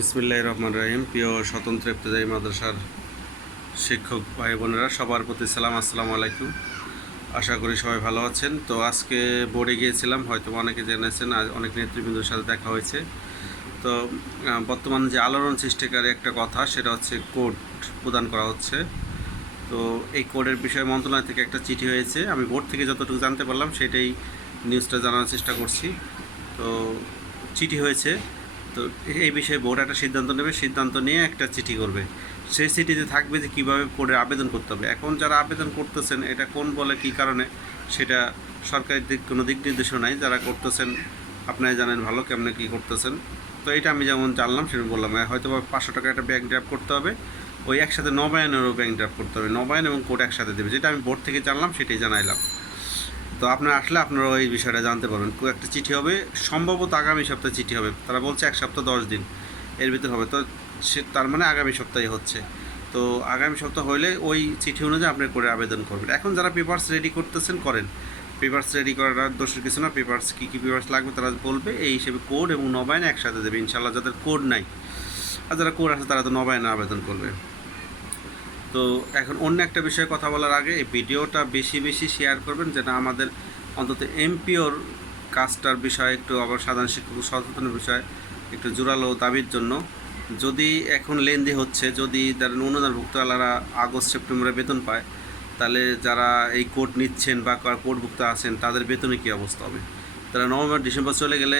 বিসমিল্লাহ রহমান রহিম। প্রিয় স্বতন্ত্র ইফতেদায়ী মাদ্রাসার শিক্ষক ভাই বোনেরা, সবার প্রতি সালাম, আসসালামু আলাইকুম। আশা করি সবাই ভালো আছেন। তো আজকে বোর্ডে গিয়েছিলাম, হয়তো অনেকে জেনেছেন অনেক নেতৃবৃন্দর সাথে দেখা হয়েছে। তো বর্তমান যে আলোড়ন সৃষ্টিকারী একটা কথা, সেটা হচ্ছে কোড প্রদান করা হচ্ছে। তো এই কোডের বিষয়ে মন্ত্রণালয় থেকে একটা চিঠি হয়েছে। আমি বোর্ড থেকে যতটুকু জানতে পারলাম, সেটাই নিউজটা জানার চেষ্টা করছি। তো, চিঠি হয়েছে তো এই বিষয়ে বোর্ড একটা সিদ্ধান্ত নেবে, সিদ্ধান্ত নিয়ে একটা চিঠি করবে। সেই চিঠিতে থাকবে যে কীভাবে কোডের আবেদন করতে হবে। এখন যারা আবেদন করতেছেন, এটা কোন বলে, কী কারণে, সেটা সরকারের দিক, কোনো দিক নির্দেশনা নাই। যারা করতেছেন আপনারা জানেন ভালো কেমনে কী করতেছেন। তো এটা আমি যেমন জানলাম সেটা বললাম। হয়তো পাঁচশো টাকা একটা ব্যাংক ড্রাফট করতে হবে। ওই একসাথে নবায়নেরও ব্যাংক ড্রাফট করতে হবে। নবায়ন এবং কোড একসাথে দেবে। যেটা আমি বোর্ড থেকে জানলাম, সেটাই জানাইলাম। তো আপনারা আসলে আপনারা ওই বিষয়টা জানতে পারবেন। কো- একটা চিঠি হবে, সম্ভবত আগামী সপ্তাহে চিঠি হবে। তারা বলছে এক সপ্তাহ, দশ দিন। এর ভিতর হবে। তো সে তার মানে আগামী সপ্তাহে হচ্ছে। তো আগামী সপ্তাহ হলে ওই চিঠি অনুযায়ী আপনি করে আবেদন করবেন। এখন যারা পেপার্স রেডি করতেছেন, করেন। পেপার্স রেডি করার দোষের কিছু না। পেপার্স কী কী পেপারস লাগবে তারা বলবে। এই হিসেবে কোড এবং নবায়ন একসাথে দেবে। ইনশাল্লাহ যাদের কোড নাই, আর যারা কোড আছে তারা তো নবায়নে আবেদন করবে। তো এখন অন্য একটা বিষয়ে কথা বলার আগে এই ভিডিওটা বেশি বেশি শেয়ার করবেন যেটা আমাদের অন্তত এমপিওর কাজটার বিষয়ে একটু আবার সাধারণ শিক্ষক সচেতনের বিষয়ে একটু জোরালো দাবির জন্য। যদি এখন লেনদি হচ্ছে, যদি ধরেন অনুদানভুক্ত আলারা আগস্ট, সেপ্টেম্বরে বেতন পায়, তাহলে যারা এই কোর্ট নিচ্ছেন বা কোর্টভুক্ত আছেন, তাদের বেতনে কী অবস্থা হবে? তারা নভেম্বর, ডিসেম্বর চলে গেলে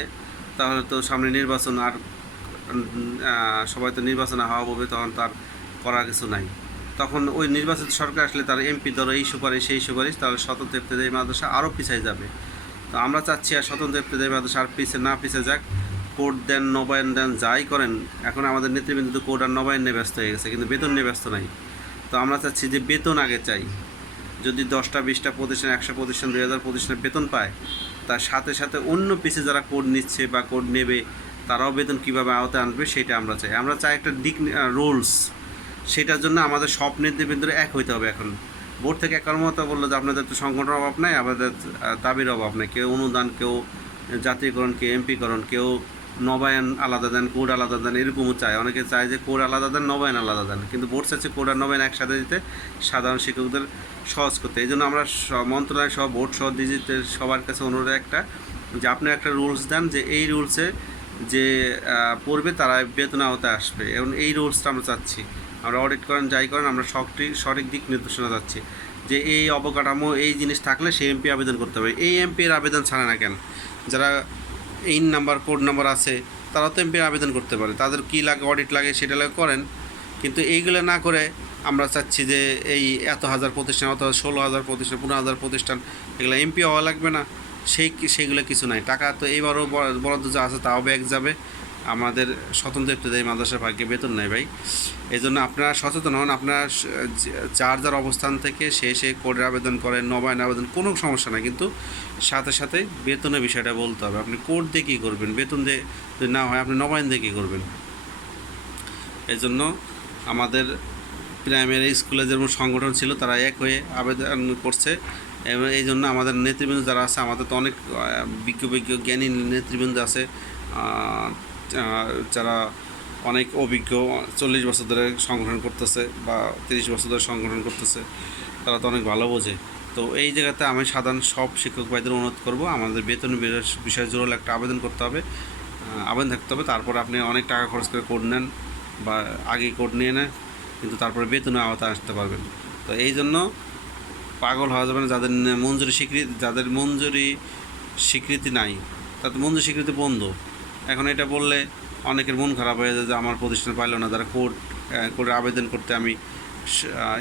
তাহলে তো সামনে নির্বাচন আর সবাই তো নির্বাচনে হাওয়া হবে তখন তার করার কিছু নাই। তখন ওই নির্বাচিত সরকার আসলে তার এমপি ধরো এই সুপারিশ, সেই সুপারিশ, তাহলে স্বতন্ত্র ইফতেদায়ী মাদ্রাসা আরও পিছিয়ে যাবে। তো আমরা চাচ্ছি আর স্বতন্ত্র ইফতেদায়ী মাদ্রাসা আর পিছিয়ে না পিছিয়ে যাক। কোর্ট দেন, নবায়ন দেন, যাই করেন, এখন আমাদের নেতৃবৃন্দ কোর্ট আর নবায়ন নিয়ে ব্যস্ত হয়ে গেছে, কিন্তু বেতন নিয়ে ব্যস্ত নাই। তো আমরা চাচ্ছি যে বেতন আগে চাই। যদি দশটা, বিশটা প্রতিষ্ঠান, একশো প্রতিষ্ঠান, দুই হাজার প্রতিষ্ঠানের বেতন পায়, তার সাথে সাথে অন্য পিছে যারা কোড নিচ্ছে বা কোড নেবে, তারাও বেতন কীভাবে আওতায় আনবে সেটা আমরা চাই। আমরা চাই একটা দিক রুলস। সেটার জন্য আমাদের সব নেতৃবৃন্দরে এক হইতে হবে এখন। বোর্ড থেকে কর্মকর্তা বলল যে, আপনাদের তো সংগঠনের অভাব নাই, আমাদের দাবির অভাব নেই। কেউ অনুদান, কেউ জাতীয়করণ, কেউ এমপিকরণ, কেউ নবায়ন আলাদা দেন, কোড আলাদা দেন, এরকমও চায়। অনেকে চায় যে, কোড আলাদা দেন, নবায়ন আলাদা দেন। কিন্তু বোর্ড চাইছে কোড আর নবায়ন একসাথে দিতে, সাধারণ শিক্ষকদের সহজ করতে। এই জন্য আমরা মন্ত্রণালয় সহ, বোর্ড সহ, ডিজিটাল সবার কাছে অনুরোধ একটা, যে আপনি একটা রুলস দেন যে, এই রুলসে যে পড়বে তারা বেতন আওতায় আসবে। এবং এই রুলসটা আমরা চাচ্ছি। আমরা অডিট করেন, যাই করেন, আমরা সঠিক সঠিক দিক নির্দেশনা চাচ্ছি যে, এই অবকাঠামো, এই জিনিস থাকলে সেই এমপি আবেদন করতে হবে। এই এমপির আবেদন ছাড়ে না কেন? যারা ইন নাম্বার কোড নাম্বার আছে তারা তো এমপির আবেদন করতে পারে। তাদের কী লাগে অডিট লাগে, সেটা লাগে করেন। কিন্তু এইগুলো না করে আমরা চাচ্ছি যে, এই এত হাজার প্রতিষ্ঠান, অথবা ষোলো হাজার প্রতিষ্ঠান, পনেরো হাজার প্রতিষ্ঠান, এগুলো এমপি হওয়া লাগবে না। সেই সেগুলো কিছু নাই। টাকা তো এইবারও বরাদ্দ যা আছে তাও ব্যাগ যাবে। আমাদের স্বতন্ত্র ইফতেদায়ী মাদ্রাসা ভাগ্যে বেতন নেয় ভাই। এই জন্য আপনারা সচেতন হন, আপনারা যার যার অবস্থান থেকে সে সে কোডের আবেদন করেন নবায়ন আবেদন, কোনো সমস্যা নাই। কিন্তু সাথে সাথে বেতনের বিষয়টা বলতে হবে। আপনি কোড দিয়ে কী করবেন? বেতন দিয়ে যদি না হয়, আপনি নবায়ন দিয়ে কী করবেন? এই জন্য আমাদের প্রাইমারি স্কুলে যেমন সংগঠন ছিল, তারা এক হয়ে আবেদন করছে। এবং এই জন্য আমাদের নেতৃবৃন্দ যারা আছে, আমাদের তো অনেক বিজ্ঞ বিজ্ঞ জ্ঞানী নেতৃবৃন্দ আছে যারা অনেক অভিজ্ঞ, চল্লিশ বছর ধরে সংগঠন করতেছে বা তিরিশ বছর ধরে সংগঠন করতেছে, তারা তো অনেক ভালো বোঝে। তো এই জায়গাতে আমি সাধারণ সব শিক্ষক ভাইদের অনুরোধ করব, আমাদের বেতন বিষয় বিষয়ে জোরাল একটা আবেদন করতে হবে আবেদন থাকতে হবে, তারপর আপনি অনেক টাকা খরচ করে কোড নেন বা আগে কোড নিয়ে নেন, কিন্তু তারপরে বেতনের আওতায় আসতে পারবেন। তো এই জন্য পাগল হওয়া যাবে না, যাদের মঞ্জুরি স্বীকৃতি যাদের মঞ্জুরি স্বীকৃতি নাই, তাদের মঞ্জুরি স্বীকৃতি বন্ধ। এখন এটা বললে অনেকের মন খারাপ হয়ে যায় যে আমার প্রতিষ্ঠান পাইলো না, যারা কোর্ট করে আবেদন করতে আমি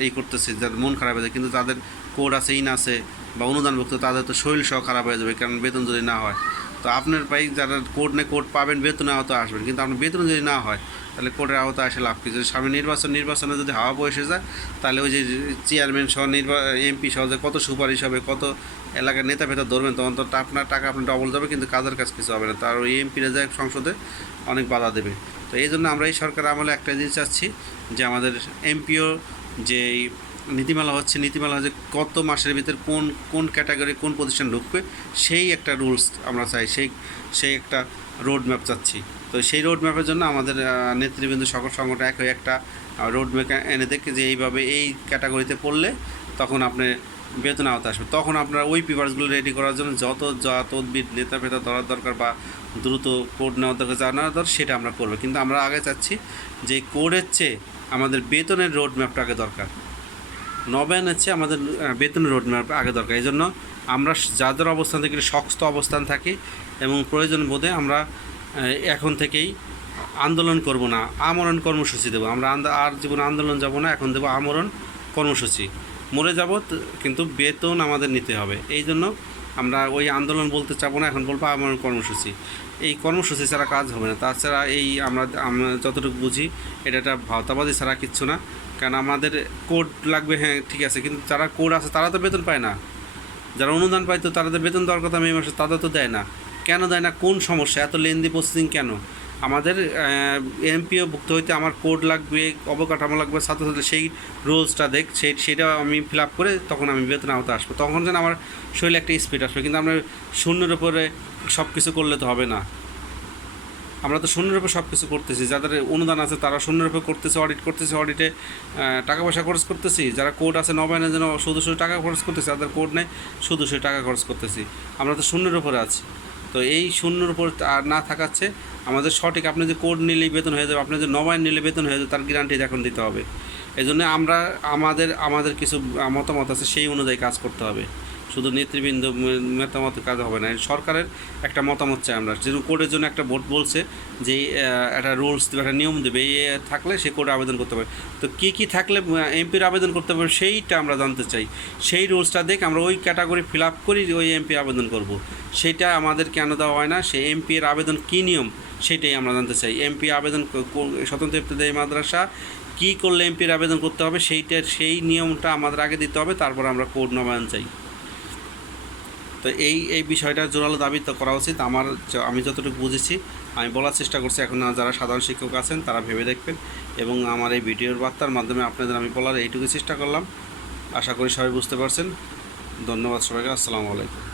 এই করতেছি, যাদের মন খারাপ হয়ে যায়। কিন্তু তাদের কোড আছে ইন আছে বা অনুদানভুক্ত, তাদের তো শরীর সহ খারাপ হয়ে যাবে, কারণ বেতন যদি না হয়। তো আপনার পাই যারা কোর্ট নে কোর্ট পাবেন, বেতনে আওতা আসবেন। কিন্তু আপনার বেতন যদি না হয়, তাহলে কোর্টের আওতা আসে লাভ কি? যদি সামনে নির্বাচন, নির্বাচনে যদি হাওয়া বসে যায়, তাহলে ওই যে চেয়ারম্যান সহ, নির্বা এমপি সহ যে কত সুপারিশ হবে, কত এলাকার নেতা ফেতা ধরবেন, তখন তো আপনার টাকা আপনার ডবল যাবে, কিন্তু কাজের কাজ কিছু হবে না। তার ওই এমপিরা যায় সংসদে, অনেক বাধা দেবে। তো এই জন্য আমরা এই সরকার আমলে একটা জিনিস চাচ্ছি, যে আমাদের এমপিও যে নীতিমালা হচ্ছে নীতিমালা হচ্ছে কত মাসের ভিতর কোন কোন ক্যাটাগরি, কোন প্রতিষ্ঠান ঢুকবে, সেই একটা রুলস আমরা চাই, সেই সেই একটা রোড ম্যাপ চাচ্ছি। তো সেই রোড ম্যাপের জন্য আমাদের নেতৃবৃন্দ সকল সংগঠন এক হয়ে একটা রোড ম্যাপ এনে দেখে যে এইভাবে এই ক্যাটাগরিতে পড়লে তখন আপনি বেতন আওতা আসবে। তখন আপনারা ওই পেপারসগুলো রেডি করার জন্য যত যা তদবির নেতা ফেতা ধরার দরকার বা দ্রুত কোড নেওয়ার দরকার জানার দরকার সেটা আমরা করব। কিন্তু আমরা আগে চাচ্ছি যে কোডের চেয়ে আমাদের বেতনের রোড ম্যাপটা আগে দরকার। নবায়ন হচ্ছে আমাদের বেতন বেতনের রোড নেওয়ার আগে দরকার। এই জন্য আমরা যাদের অবস্থান থেকে শক্ত অবস্থান থাকি এবং প্রয়োজন বোধে আমরা এখন থেকেই আন্দোলন করব না, আমরণ কর্মসূচি দেবো। আমরা আর জীবন আন্দোলন যাব না, এখন দেবো আমরণ কর্মসূচি। মরে যাব কিন্তু বেতন আমাদের নিতে হবে। এই জন্য আমরা ওই আন্দোলন বলতে চাবো না, এখন বলব আমার কর্মসূচি। এই কর্মসূচি ছাড়া কাজ হবে না। তাছাড়া এই আমরা আমরা যতটুকু বুঝি, এটা একটা ভাওতাবাদী ছাড়া কিচ্ছু না। কারণ আমাদের কোড লাগবে হ্যাঁ ঠিক আছে, কিন্তু যারা কোড আছে, তারা তো বেতন পায় না। যারা অনুদান পায় তো তারা তো বেতন দেওয়ার কথা মে মাসে তাদের তো দেয় না। কেন দেয় না? কোন সমস্যা? এত লেন্দি প্রসেসিং কেন? আমাদের এমপিও ভুক্ত হইতে আমার কোড লাগবে, অবকাঠামো লাগবে ছাত্রছাত্রী সেই রুলসটা দেখ, সেই, সেটা আমি ফিল আপ করে তখন আমি বেতন আওতা আসব। তখন যেন আমার শরীরে একটা স্পিড আসবে, কিন্তু আমরা শূন্যের উপরে সব কিছু করলে তো হবে না। আমরা তো শূন্যের উপর সব কিছু করতেছি, যাদের অনুদান আছে তারা শূন্যের উপর করতেছে অডিট করতেছে অডিটে টাকা পয়সা খরচ করতেছি। যারা কোড আছে নবায়নের জন্য শুধু শুধু টাকা খরচ করতেছি, যাদের কোড নেই শুধু শুধু টাকা খরচ করতেছি। আমরা তো শূন্যের উপরে আছি। তো এই শূন্যর উপর না থাকাচ্ছে, আমাদের সঠিক আপনি যে কোড নিলেই বেতন হয়ে যাবে, আপনি যে নবায়ন নিলে বেতন হয়ে যাবে, তার গ্যারান্টি এখন দিতে হবে। এই জন্য আমরা, আমাদের আমাদের কিছু মতামত আছে, সেই অনুযায়ী কাজ করতে হবে। শুধু নেতৃবৃন্দ মতামত কাজ হবে না, সরকারের একটা মতামত চাই আমরা। যেহেতু কোর্টের জন্য একটা ভোট বলছে যে একটা রুলস দেবে একটা নিয়ম দেবে, এ থাকলে সে কোর্টে আবেদন করতে পারে। তো কী কী থাকলে এমপির আবেদন করতে পারবে সেইটা আমরা জানতে চাই। সেই রুলসটা দেখে, আমরা ওই ক্যাটাগরি ফিল আপ করি ওই এমপি আবেদন করব। সেইটা আমাদের কেন দেওয়া হয় না? সেই এমপি এর আবেদন কী নিয়ম? সেটাই আমরা জানতে চাই। এমপি আবেদন স্বতন্ত্র ইফতেদায়ী মাদ্রাসা কী করলে এমপির আবেদন করতে হবে? সেইটার, সেই নিয়মটা আমাদের আগে দিতে হবে, তারপর আমরা কোর্ট নবায়ন চাই। তো এই এই বিষয়টা জোরালো দাবি তো করা উচিত। আমার আমি যতটুকু বুঝেছি, আমি বলার চেষ্টা করছি এখন যারা সাধারণ শিক্ষক আছেন, তারা ভেবে দেখবেন এবং আমার এই ভিডিওর বার্তার মাধ্যমে আপনাদের আমি বলার এইটুকু চেষ্টা করলাম। আশা করি সবাই বুঝতে পারছেন। ধন্যবাদ সবাইকে। আসসালামু আলাইকুম।